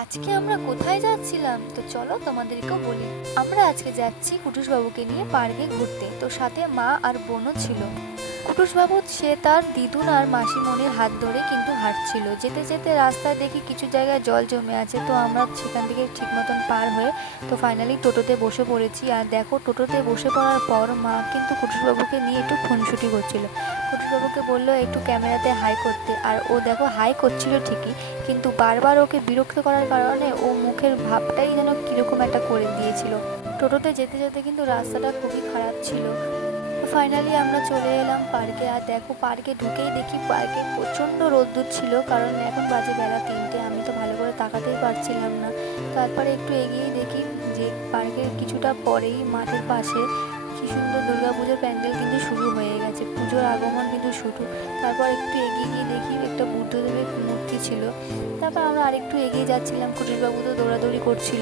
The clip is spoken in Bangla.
আজকে আমরা কোথায় যাচ্ছিলাম? তো চলো তোমাদেরকেও বলি। আমরা আজকে যাচ্ছি কুটুসবাবুকে নিয়ে পার্কে ঘুরতে। তো সাথে মা আর বোনও ছিল। কুটুসবাবু, সে তার দিদুন আর মাসিমণির হাত ধরে কিন্তু হাঁটছিল। যেতে যেতে রাস্তায় দেখি কিছু জায়গায় জল জমে আছে। তো আমরা সেখান থেকে ঠিক মতন পার হয়ে তো ফাইনালি টোটোতে বসে পড়েছি। আর দেখো, টোটোতে বসে পড়ার পর মা কিন্তু কুটুসবাবুকে নিয়ে একটু খুনসুটি করছিল। কুটুসবাবুকে বলল, একটু ক্যামেরাতে হাই করতে। আর ও দেখো, হাই করছিল ঠিকই, কিন্তু বারবার ওকে বিরক্ত করার কারণে ও মুখের ভাবটাই যেন কীরকম একটা করে দিয়েছিল। টোটোতে যেতে যেতে কিন্তু রাস্তাটা খুবই খারাপ ছিল। ফাইনালি আমরা চলে এলাম পার্কে, আর দেখো, পার্কে ঢুকেই দেখি পার্কে প্রচণ্ড রোদ্দুর ছিল, কারণ এখন বাজে বেলা তিনটে, আমি তো ভালো করে তাকাতেই পারছিলাম না। তারপরে একটু এগিয়েই দেখি যে পার্কের কিছুটা পরেই মাঠের পাশে কি সুন্দর দুর্গাপুজোর প্যান্ডেল কিন্তু শুরু হয়ে গেছে পুজোর আগমন কিন্তু শুরু। তারপর একটু এগিয়ে গিয়ে দেখি একটা বুদ্ধদেবের মূর্তি ছিল। তারপর আমরা আরেকটু এগিয়ে যাচ্ছিলাম কুটিরবাবু তো দৌড়াদৌড়ি করছিল।